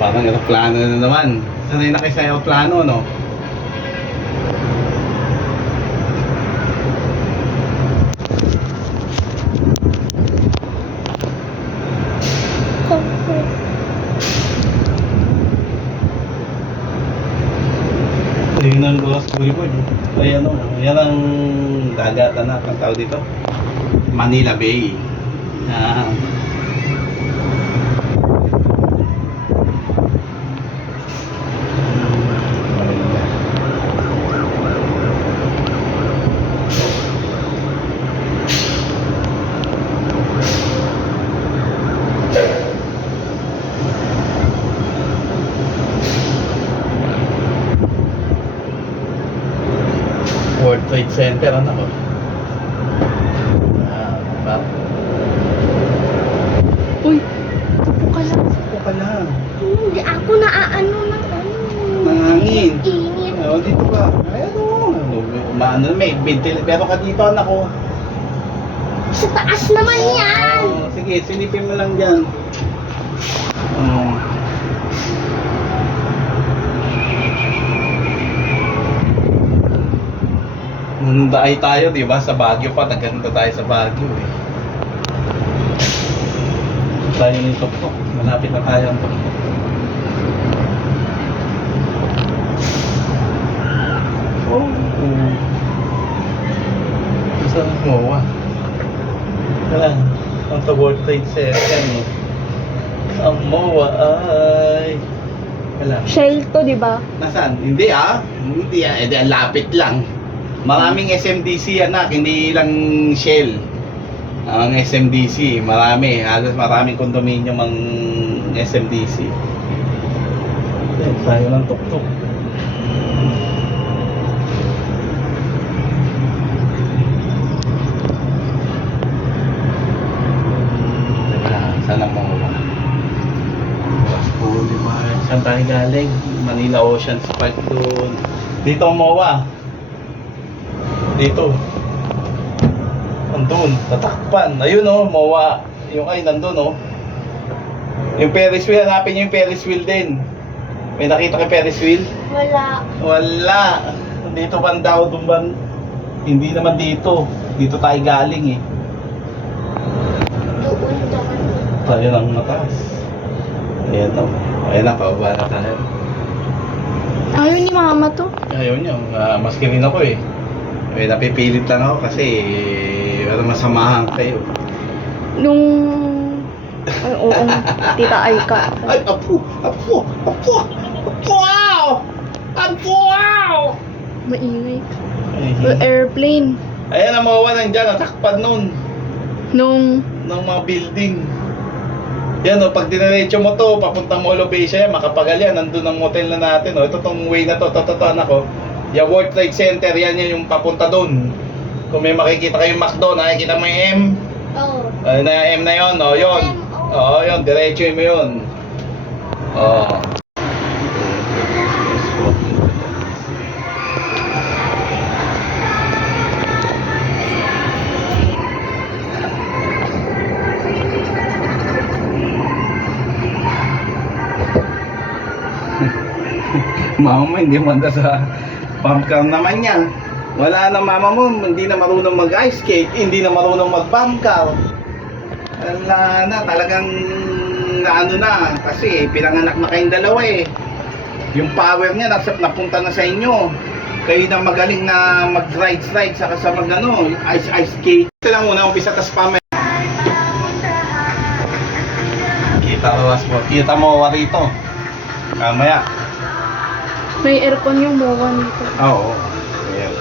Parang aeroplano na naman. Sanay na kayo sa aeroplano, no? Yun ang Ross Boulevard. Ay ano, yan ang dagatan na, ang tawag dito. Manila Bay. World Trade Center, ano ko? Uy, tupo ka lang. Tupo ka lang. Hindi ako naaano ng ano. Nangangin. Init. Oh, dito ka. Ayan o. Maano, may bintil. Pero ka dito, anak ko. Sa taas naman yan. Oh, sige, silipin mo lang dyan. Oh. Nandaan tayo, di ba? Sa Baguio pa. Naganda tayo sa Baguio eh. Tayo ng Tuktok. Malapit na tayo ang Tuktok. Oh. Saan mo? Wala. Ang World Trade Center. Ang MOA ay... Wala. Shell to, di ba? Nasaan? Hindi ah. Hindi ah. Edi ang lapit lang. Maraming SMDC anak, hindi lang Shell. Ang SMDC, marami. Halos maraming kondominium ang SMDC. Sayo ng tuktok. Sana mo ba? Boulevard. Saan tayo galing? Manila Ocean Park doon. Dito ang MOA. Dito. Nandun. Tatakpan. Ayun o. MOA. Yung ay nandun o. Yung Ferris wheel. Hanapin nyo yung Ferris wheel din. May nakita kay Ferris wheel? Wala. Wala. Dito banda o dumban. Hindi naman dito. Dito tayo galing eh. Doon naman. Tayo lang mataas. Ayan o. Ayan na. Pababa na tayo. Ayaw ni mama to. Ayaw nyo. Maski rin ako eh. Eh, napipilit lang ako kasi wala masamahan kayo. Nung... Ay, oo. Tita Aika. Ay, apo! Apo! Apo! Wow! Apo! Wow! Maingay. Airplane. Ayan ang mawawa nandyan, natakpan nun. Nung... Ng mga building. Yan o, pag diniretso mo to, papuntang Mall of Asia, makapagal yan, nandun ang motel na natin o. Ito tong way na to, anak ko. Yung World Trade Center, yan yung papunta dun. Kung may makikita kayong McDo, nakikita mo yung M. Oh. Na M na yun, o yun. Oo, yun, diretso mo yun. Oo. Mama mo hindi manda sa pump car naman yan. Wala na mama mo, hindi na marunong mag-ice skate, hindi na marunong mag-pump car. Wala na, talagang ano na, kasi pinanganak na kayong dalawa eh. Yung power niya napunta na sa inyo. Kayo na magaling na mag-ride saka sa mag-ano, ice skate. Ito lang muna, umpisa tas pa may. Kita mo rito. Mamaya. May aircon yung MOA nito. Oo. Ayan.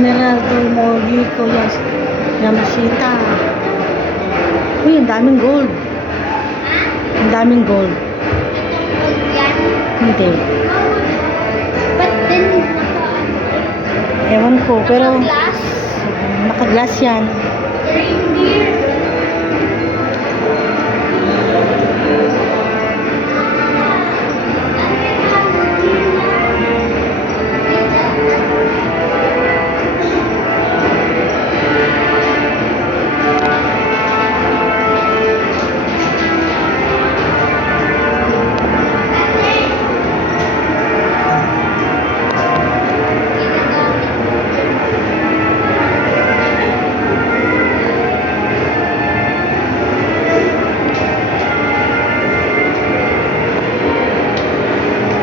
General Tomohiko Yamashita. Uy, ang daming gold. Ang daming gold. Yan. Hindi. But then, Ewan ko, pero glass, naka-glass yan. reindeer.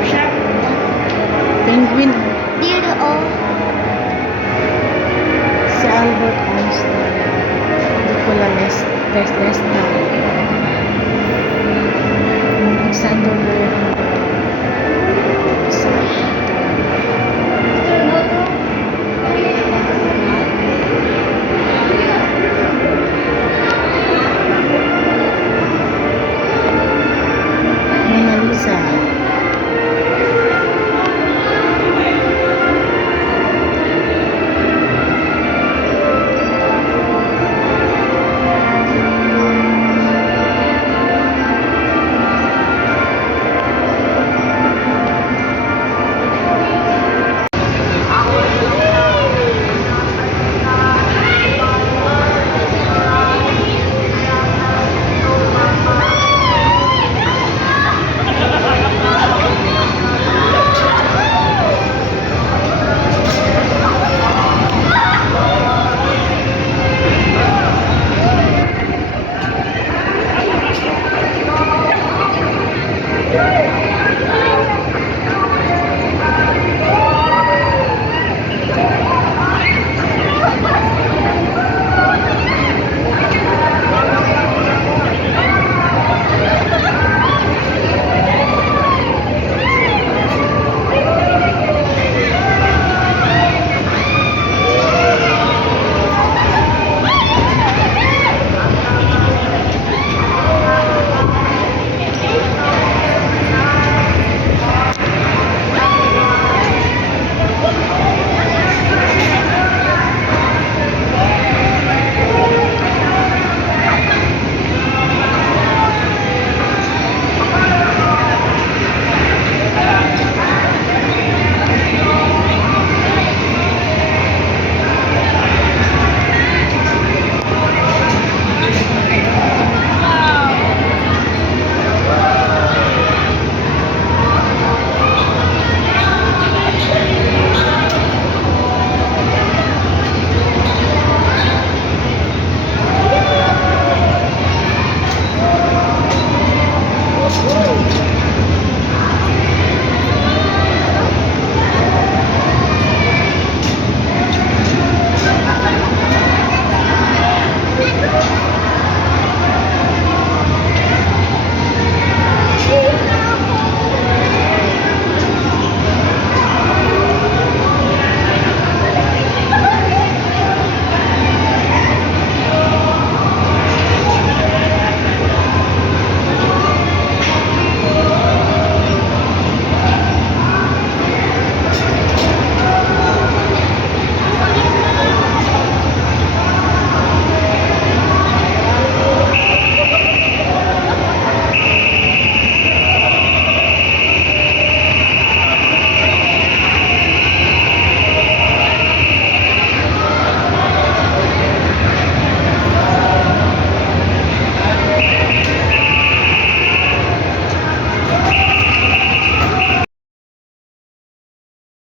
Shark. Penguin. Deer all. Si Albert Einstein. Nikola Tesla. Alexander